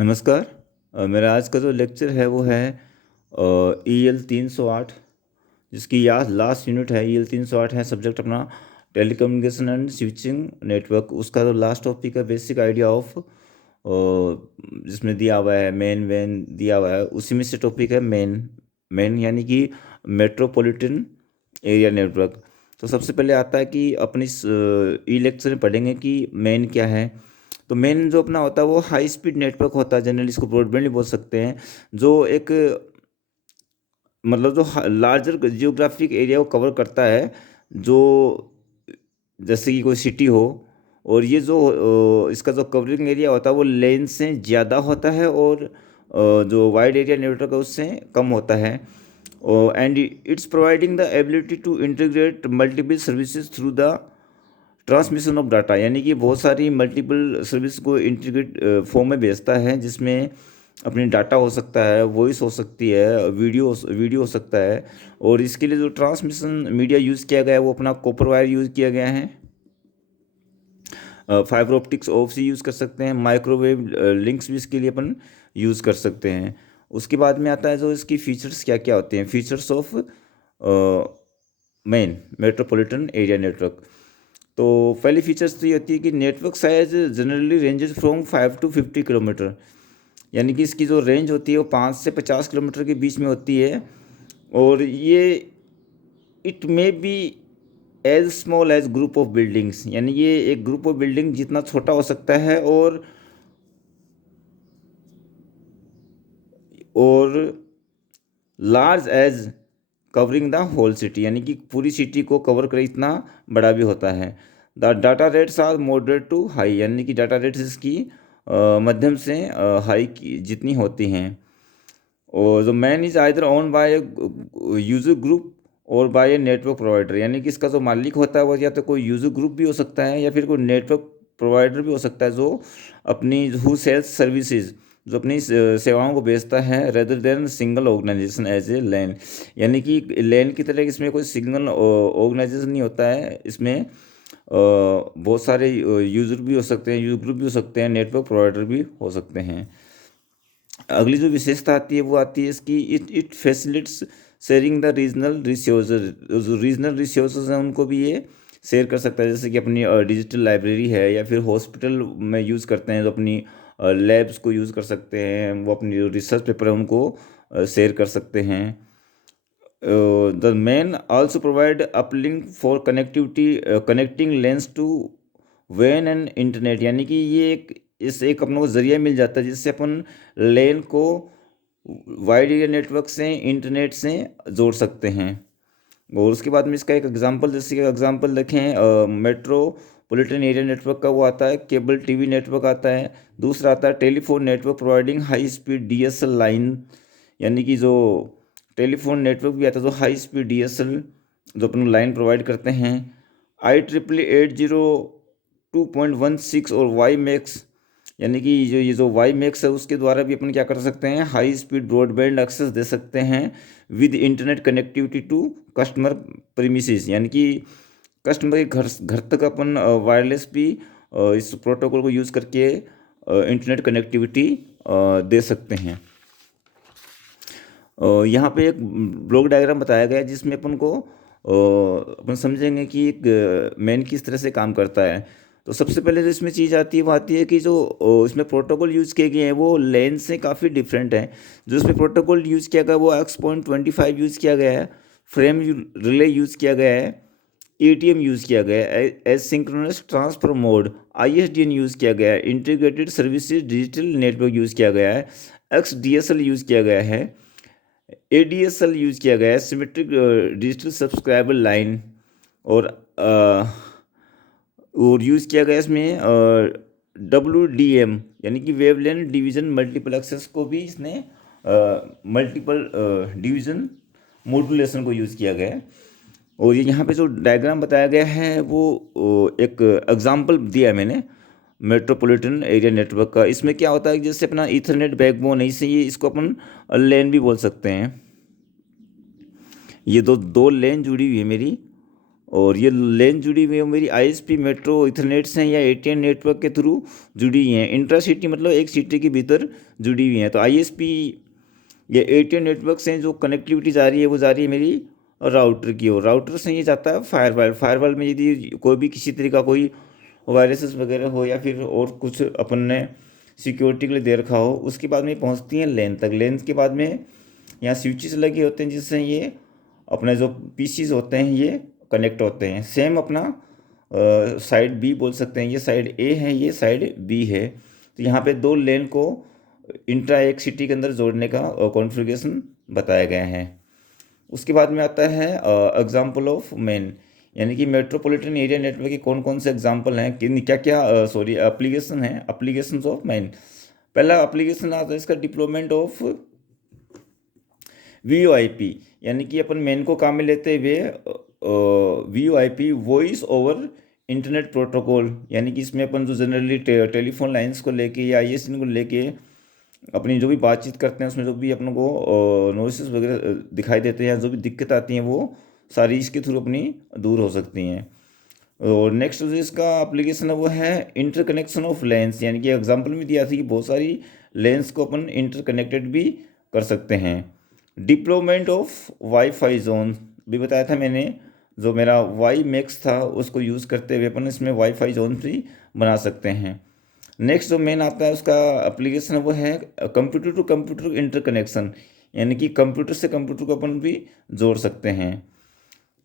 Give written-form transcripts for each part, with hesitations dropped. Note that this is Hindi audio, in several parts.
नमस्कार। मेरा आज का जो लेक्चर है वो है EL 308, जिसकी याद लास्ट यूनिट है। EL 308 है सब्जेक्ट अपना टेलीकम्युनिकेशन एंड स्विचिंग नेटवर्क। उसका जो लास्ट टॉपिक है बेसिक आइडिया ऑफ, जिसमें दिया हुआ है मेन वेन दिया हुआ है, उसी में से टॉपिक है मेन यानी कि मेट्रोपॉलिटन एरिया नेटवर्क। तो सबसे पहले आता है कि अपनी ई लेक्चर में पढ़ेंगे कि मेन क्या है। तो मेन जो अपना होता है वो हाई स्पीड नेटवर्क होता है, जनरली इसको ब्रॉडबैंड भी बोल सकते हैं, जो एक मतलब जो लार्जर जियोग्राफिक एरिया को कवर करता है, जो जैसे कि कोई सिटी हो। और ये जो इसका जो कवरिंग एरिया होता है वो लेन से ज़्यादा होता है, और जो वाइड एरिया नेटवर्क है उससे कम होता है। And it's providing the ability to integrate multiple services through the transmission of data, यानी कि बहुत सारी मल्टीपल सर्विस को इंटीग्रेट फॉर्म में भेजता है, जिसमें अपनी डाटा हो सकता है, वॉइस हो सकती है, वीडियो हो सकता है। और इसके लिए जो ट्रांसमिशन मीडिया यूज़ किया गया है वो अपना कॉपर वायर यूज़ किया गया है। फाइबर ऑप्टिक्स ऑफ से यूज़ कर सकते हैं, माइक्रोवेव लिंक्स भी इसके लिए अपन यूज़ कर सकते हैं। उसके बाद में आता है जो इसकी फीचर्स क्या क्या होते हैं, features of main metropolitan area network. तो पहली फीचर्स तो ये होती है कि network size generally ranges from 5 to 50 kilometre, यानी कि इसकी जो रेंज होती है वो 5 से 50 किलोमीटर के बीच में होती है। और ये it may be as small as group of buildings, यानी ये एक ग्रुप ऑफ बिल्डिंग जितना छोटा हो सकता है, और large as covering the whole city, यानी कि पूरी सिटी को कवर करे इतना बड़ा भी होता है। The data rates are moderate to high, यानी कि डाटा रेट्स इसकी मध्यम से हाई की जितनी होती हैं। और जो man is either own by user group और बाय ए नेटवर्क प्रोवाइडर, यानी कि इसका जो मालिक होता है वो या तो कोई यूजर ग्रुप भी हो सकता है या फिर कोई नेटवर्क प्रोवाइडर भी हो सकता है, जो अपनी हु सेल्स सर्विसेज, जो अपनी सेवाओं को बेचता है, rather than single organization as a LAN, यानी कि लैन की तरह इसमें कोई सिंगल ऑर्गेनाइजेशन नहीं होता है। इसमें बहुत सारे यूज़र भी हो सकते हैं, यूज़र ग्रुप भी हो सकते हैं, नेटवर्क प्रोवाइडर भी हो सकते हैं। अगली जो विशेषता आती है वो आती है इसकी, it it फैसिलिट्स sharing the regional resources. जो रीजनल रिसोर्सेज हैं उनको भी ये शेयर कर सकता है, जैसे कि अपनी डिजिटल लाइब्रेरी है, या फिर हॉस्पिटल में यूज़ करते हैं तो अपनी लैब्स को यूज़ कर सकते हैं, वो अपनी जो रिसर्च पेपर है उनको शेयर कर सकते हैं। The MAN also provide uplink for connectivity, connecting LANs to वैन एंड इंटरनेट, यानी कि ये एक अपने को जरिया मिल जाता है जिससे अपन लेन को वाइड एरिया नेटवर्क से इंटरनेट से जोड़ सकते हैं। और उसके बाद में इसका एक एग्जांपल, जैसे कि एग्जांपल देखें मेट्रोपॉलिटन एरिया नेटवर्क का, वो आता है केबल टीवी नेटवर्क आता है। दूसरा आता है telephone network providing high speed DSL line, यानी कि जो टेलीफोन नेटवर्क भी आता है जो हाई स्पीड DSL जो अपन लाइन प्रोवाइड करते हैं। IEEE 802.16 और वाई मैक्स, यानी कि ये जो वाई मैक्स है उसके द्वारा भी अपन क्या कर सकते हैं, हाई स्पीड ब्रॉडबैंड एक्सेस दे सकते हैं with internet connectivity to customer premises, यानी कि कस्टमर के घर तक अपन वायरलेस भी इस प्रोटोकॉल को यूज़ करके इंटरनेट कनेक्टिविटी दे सकते हैं। यहाँ पे एक ब्लॉक डायग्राम बताया गया है जिसमें अपन को अपन समझेंगे कि एक मैन किस तरह से काम करता है। तो सबसे पहले जो इसमें चीज़ आती है वो आती है कि जो इसमें प्रोटोकॉल यूज़ किए गए हैं वो लेन से काफ़ी डिफरेंट है। जो इसमें प्रोटोकॉल यूज़ किया गया वो X.25 यूज़ किया गया है, फ्रेम रिले यूज़ किया गया है, ATM यूज़ किया गया है, asynchronous transfer mode ISDN use किया गया है, integrated services digital network use किया गया है, XDSL यूज़ किया गया है, ADSL यूज़ किया गया है, सिमेट्रिक डिजिटल सब्सक्राइबर लाइन, और यूज़ किया गया इसमें WDM, यानी कि वेवलेंथ डिवीज़न मल्टीपल एक्सेस को भी इसने मल्टीपल डिवीज़न मॉड्यूलेशन को यूज़ किया गया है। और ये यहाँ पे जो डायग्राम बताया गया है वो एक एग्जांपल दिया है मैंने मेट्रोपॉलिटन एरिया नेटवर्क का। इसमें क्या होता है कि जैसे अपना ईथरनेट बैकबोन है, इसे ये इसको अपन लेन भी बोल सकते हैं। ये दो लेन जुड़ी हुई है मेरी, और ये लेन जुड़ी हुई है मेरी आईएसपी मेट्रो इथरनेट से या एटीएन नेटवर्क के थ्रू जुड़ी हुई हैं। इंट्रा सिटी मतलब एक सिटी के भीतर जुड़ी हुई हैं। तो आईएसपी ये एटीएन नेटवर्क से जो कनेक्टिविटी जा रही है वो जा रही है मेरी राउटर की ओर। राउटर से ये जाता है फायरवॉल। फायरवॉल में यदि कोई भी किसी तरह का कोई वायरसेस वगैरह हो या फिर और कुछ अपन ने सिक्योरिटी के लिए दे रखा हो, उसके बाद में पहुंचती हैं लेन तक। लेन के बाद में यहाँ स्विचेस लगे होते हैं जिससे ये अपने जो पीसीज होते हैं ये कनेक्ट होते हैं। सेम अपना साइड बी बोल सकते हैं, ये साइड ए है, ये साइड बी है। तो यहाँ पे दो लेन को इंट्रा एक सिटी के अंदर जोड़ने का कॉन्फ़िगरेशन बताया गया है। उसके बाद में आता है एग्जाम्पल ऑफ मेन, यानी कि मेट्रोपॉलिटन एरिया नेटवर्क के कौन कौन से एग्जाम्पल हैं, कि क्या क्या एप्लीकेशन है, एप्लीकेशंस ऑफ मेन। पहला एप्लीकेशन आता है इसका डिप्लॉयमेंट ऑफ VoIP, यानी कि अपन मेन को काम में लेते हुए VoIP voice over internet protocol, यानी कि इसमें अपन जो जनरली टेलीफोन लाइंस को लेके या ISN को लेके अपनी जो भी बातचीत करते हैं उसमें जो भी अपन को नॉइसेस वगैरह दिखाई देते हैं, जो भी दिक्कत आती हैं वो सारी इसके थ्रू अपनी दूर हो सकती हैं। और नेक्स्ट जो इसका एप्लीकेशन है वो है इंटरकनेक्शन ऑफ लेंस, यानी कि एग्जांपल में दिया था कि बहुत सारी लेंस को अपन इंटरकनेक्टेड भी कर सकते हैं। डिप्लॉयमेंट ऑफ वाईफाई जोन भी बताया था मैंने, जो मेरा वाई मैक्स था उसको यूज़ करते हुए अपन इसमें वाईफाई जोन भी बना सकते हैं। नेक्स्ट जो मेन आता है उसका एप्लीकेशन वो है कंप्यूटर टू कंप्यूटर इंटरकनेक्शन, यानी कि कंप्यूटर से कंप्यूटर को अपन भी जोड़ सकते हैं।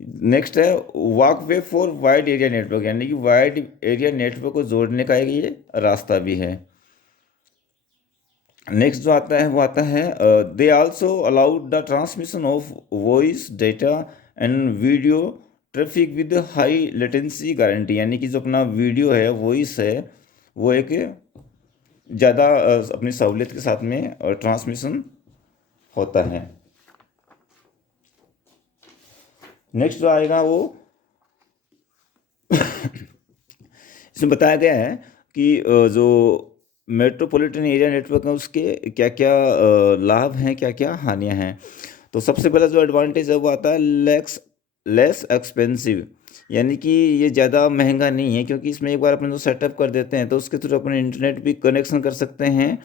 नेक्स्ट है walkway for wide area network, यानी कि वाइड एरिया नेटवर्क को जोड़ने का ये रास्ता भी है। नेक्स्ट जो आता है वो आता है they also allowed the transmission of voice data and video traffic with high latency guarantee, यानी कि जो अपना वीडियो है वॉइस है वो एक ज़्यादा अपनी सहूलियत के साथ में ट्रांसमिशन होता है। नेक्स्ट जो आएगा वो इसमें बताया गया है कि जो मेट्रोपॉलिटन एरिया नेटवर्क है उसके क्या क्या लाभ हैं, क्या क्या हानियां हैं। तो सबसे पहला जो एडवांटेज है वो आता है लेस एक्सपेंसिव, यानी कि ये ज़्यादा महंगा नहीं है, क्योंकि इसमें एक बार अपन जो सेटअप कर देते हैं तो उसके थ्रू अपन इंटरनेट भी कनेक्शन कर सकते हैं।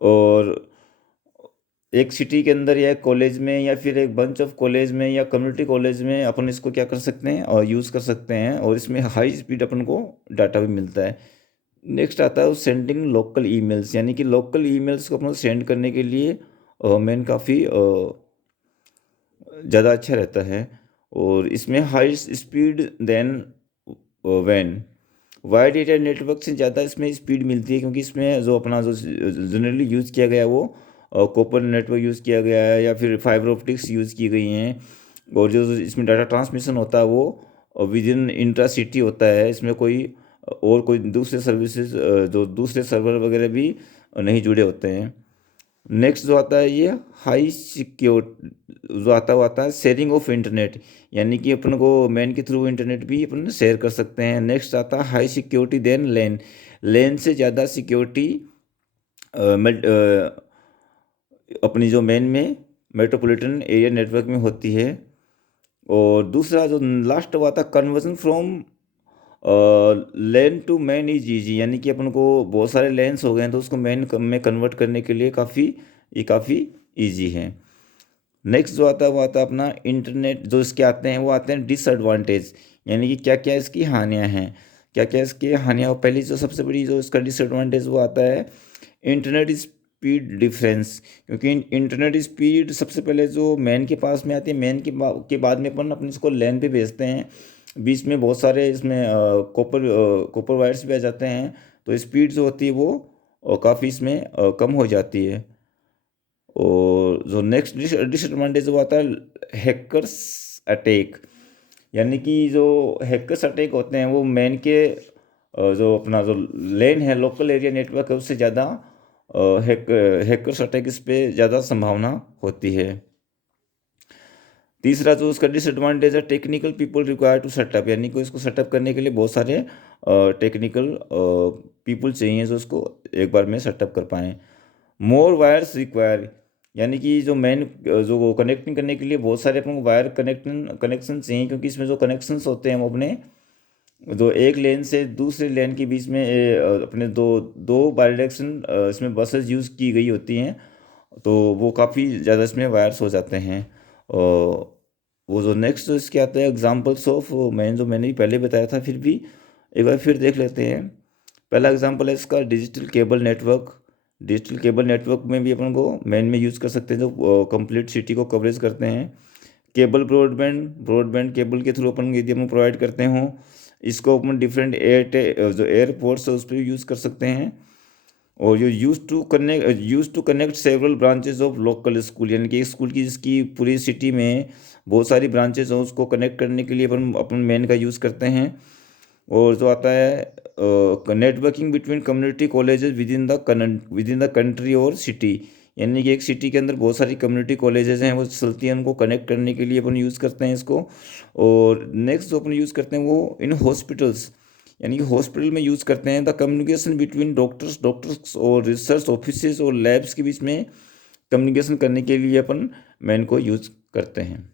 और एक सिटी के अंदर या कॉलेज में या फिर एक बंच ऑफ कॉलेज में या कम्युनिटी कॉलेज में अपन इसको क्या कर सकते हैं और यूज़ कर सकते हैं, और इसमें हाई स्पीड अपन को डाटा भी मिलता है। नेक्स्ट आता है सेंडिंग लोकल ईमेल्स, यानी कि लोकल ईमेल्स को अपन सेंड करने के लिए मेन काफ़ी ज़्यादा अच्छा रहता है। और इसमें हाई स्पीड देन वैन वाइड एरिया नेटवर्क से ज़्यादा इसमें स्पीड मिलती है, क्योंकि इसमें जो अपना जो जनरली यूज़ किया गया है वो कॉपर नेटवर्क यूज़ किया गया है या फिर फाइबर ऑप्टिक्स यूज़ की गई हैं। और जो इसमें डाटा ट्रांसमिशन होता है वो विद इन इंट्रा सिटी होता है। इसमें कोई और कोई दूसरे सर्विसेज जो दूसरे सर्वर वगैरह भी नहीं जुड़े होते हैं। नेक्स्ट जो आता है ये हाई सिक्योर जो आता है शेयरिंग ऑफ इंटरनेट, यानी कि अपन को मैन के थ्रू इंटरनेट भी अपन शेयर कर सकते हैं। नेक्स्ट आता है हाई सिक्योरिटी देन लेन से ज़्यादा सिक्योरिटी अपनी जो मेन में मेट्रोपॉलिटन एरिया नेटवर्क में होती है। और दूसरा जो लास्ट हुआ था conversion from LAN to MAN is easy, यानी कि अपन को बहुत सारे लेंस हो गए हैं तो उसको मैन में कन्वर्ट करने के लिए काफ़ी ईजी है। नेक्स्ट जो आता है वो आता है अपना इंटरनेट। जो इसके आते हैं वो आते हैं डिसएडवांटेज, यानी कि क्या क्या इसकी हानियाँ हैं, क्या क्या इसकी हानियाँ। पहली जो सबसे बड़ी जो इसका डिसएडवांटेज वो आता है इंटरनेट स्पीड डिफरेंस, क्योंकि इंटरनेट स्पीड सबसे पहले जो मैन के पास में आती है, मैन के बाद में अपन अपने इसको लैन पे भेजते हैं, बीच में बहुत सारे इसमें कॉपर वायर्स भी आ जाते हैं, तो स्पीड जो होती है वो काफ़ी इसमें कम हो जाती है। और जो नेक्स्ट डिसएडवांटेज वो आता है हैकर्स अटैक, यानी कि जो हैकर्स अटैक होते हैं वो मैन के जो अपना जो लेन है लोकल एरिया नेटवर्क है उससे ज़्यादा हैकर्स अटैक इस पर ज़्यादा संभावना होती है। तीसरा जो उसका डिसएडवांटेज है technical people require to setup, यानी कि इसको सेटअप करने के लिए बहुत सारे टेक्निकल पीपल चाहिए जो उसको एक बार में सेटअप कर पाएँ। मोर वायर्स रिक्वायर, यानी कि जो मेन जो कनेक्टिंग करने के लिए बहुत सारे अपन को वायर कनेक्शन चाहिए, क्योंकि इसमें जो कनेक्शंस होते हैं वो अपने जो एक लेन से दूसरे लेन के बीच में अपने दो दो बाई डायरेक्शन इसमें बसेस यूज़ की गई होती हैं, तो वो काफ़ी ज़्यादा इसमें वायर्स हो जाते हैं। और वो जो नेक्स्ट इसके आते हैं एग्जांपल्स ऑफ, मैंने भी पहले बताया था, फिर भी एक बार फिर देख लेते हैं। पहला एग्जांपल है इसका digital cable network. Digital cable network में भी अपन को मेन में यूज़ कर सकते हैं, जो कंप्लीट सिटी को कवरेज करते हैं। केबल ब्रॉडबैंड केबल के थ्रू अपन यदि हम प्रोवाइड करते हों, इसको अपन डिफरेंट जो एयरपोर्ट्स है उस पर यूज़ कर सकते हैं। और जो use to connect several branches of local school, यानी कि एक स्कूल की जिसकी पूरी सिटी में बहुत सारी ब्रांचेज हैं, उसको कनेक्ट करने के लिए अपन मेन का यूज़ करते हैं। और जो आता है networking between community colleges with in the country और सिटी, यानी कि एक सिटी के अंदर बहुत सारी कम्युनिटी कॉलेजेस हैं, वो चलती हैं, उनको कनेक्ट करने के लिए अपन यूज़ करते हैं इसको। और नेक्स्ट जो अपन यूज़ करते हैं वो इन हॉस्पिटल्स, यानी कि हॉस्पिटल में यूज़ करते हैं। द कम्युनिकेशन बिटवीन डॉक्टर्स और रिसर्च ऑफिसेज और लैब्स के बीच में कम्युनिकेशन करने के लिए अपन मैन को यूज़ करते हैं।